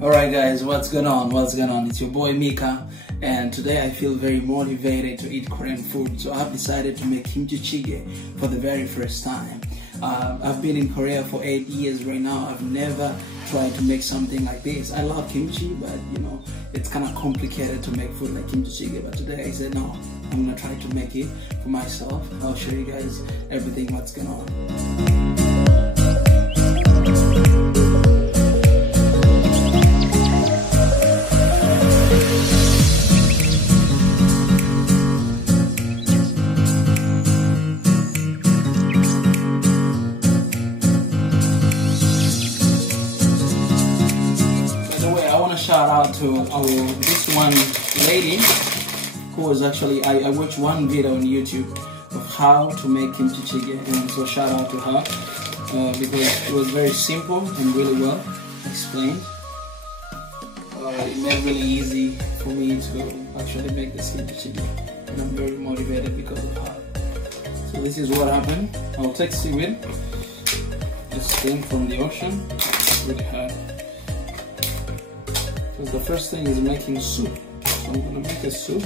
Alright guys, what's going on? It's your boy Mika, and today I feel very motivated to eat Korean food, so I've decided to make Kimchi찌개 for the very first time. I've been in Korea for 8 years right now. I've never tried to make something like this. I love kimchi, but you know, it's kind of complicated to make food like Kimchi찌개, but today I said no, I'm gonna try to make it for myself. I'll show you guys everything what's going on. Shout out to this one lady who was actually, I watched one video on YouTube of how to make kimchi찌개, and so shout out to her because it was very simple and really well explained. It made it really easy for me to actually make this kimchi찌개, and I'm very motivated because of her. So this is what happened. I'll text you with this thing from the ocean. It's really hard. The first thing is making soup, so I'm gonna make a soup.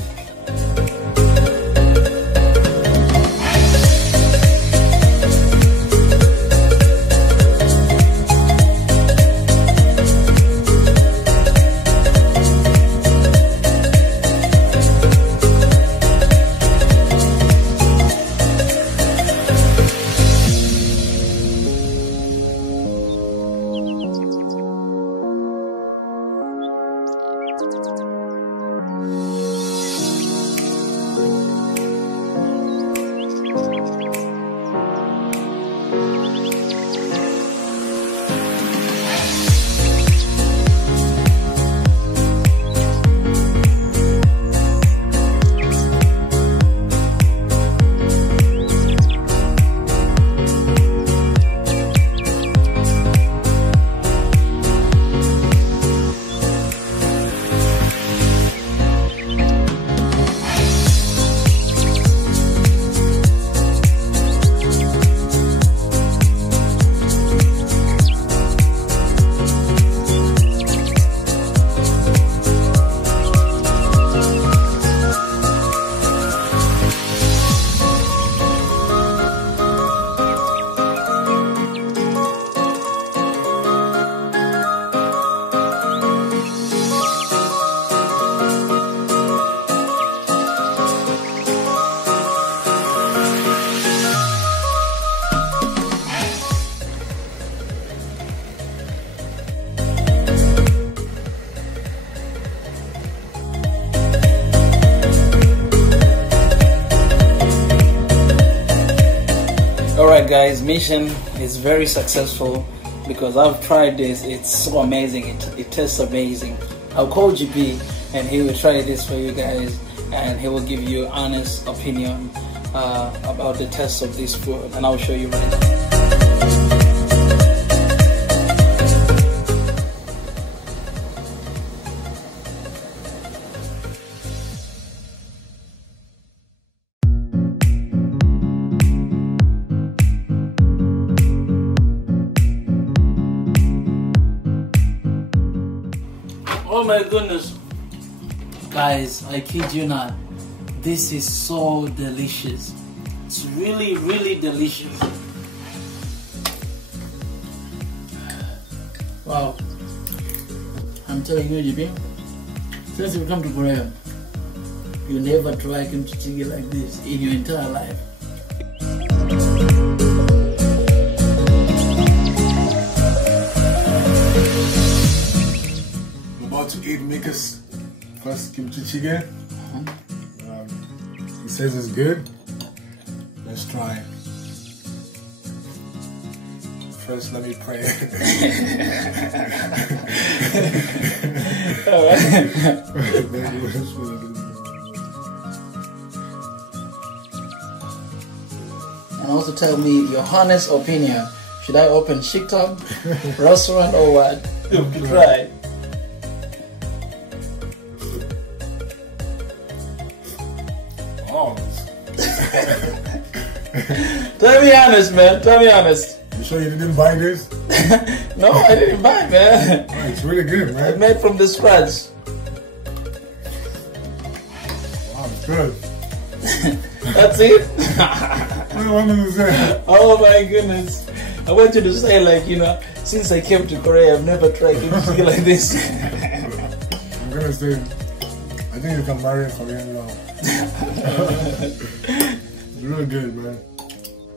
Alright guys, mission is very successful because I've tried this. It's so amazing. It tastes amazing. I'll call GP and he will try this for you guys, and he will give you honest opinion about the taste of this food, and I'll show you right now. Oh my goodness, guys, I kid you not, this is so delicious. It's really, really delicious. Wow, I'm telling you, JP, since you come to Korea, you never try kimchi찌개 like this in your entire life. To eat Mika's first kimchi찌개. He says it's good. Let's try it. First, let me pray. And also tell me your honest opinion. Should I open TikTok, restaurant, or what? You try. Oh. Tell me honest, man. Tell me honest. You sure you didn't buy this? No, I didn't buy it, man. Oh, it's really good, man. I made from the scratch. Wow, it's good. That's it? What do you want me to say? Oh my goodness. I want you to say, like, you know, since I came to Korea, I've never tried kimchi like this. I'm gonna say, I think you can marry a Korean now. It's really good, man.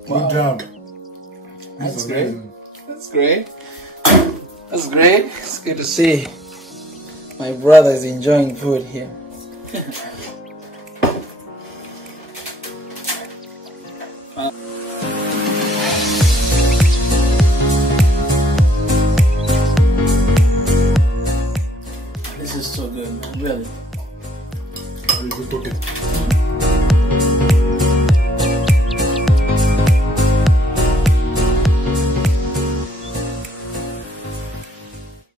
Wow. Good job. That's great. That's great. That's great. It's good to see my brother is enjoying food here. This is so good, man. Really. You cook it.